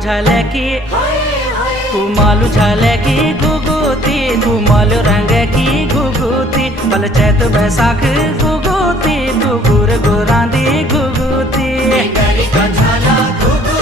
झाले की कुमालू झाले की गुगुती कुमाल रंग की गुगुती बल चैत बैसाख गुगुती गुगुर गुरांदी गुगुती गरी कंझाला गुगु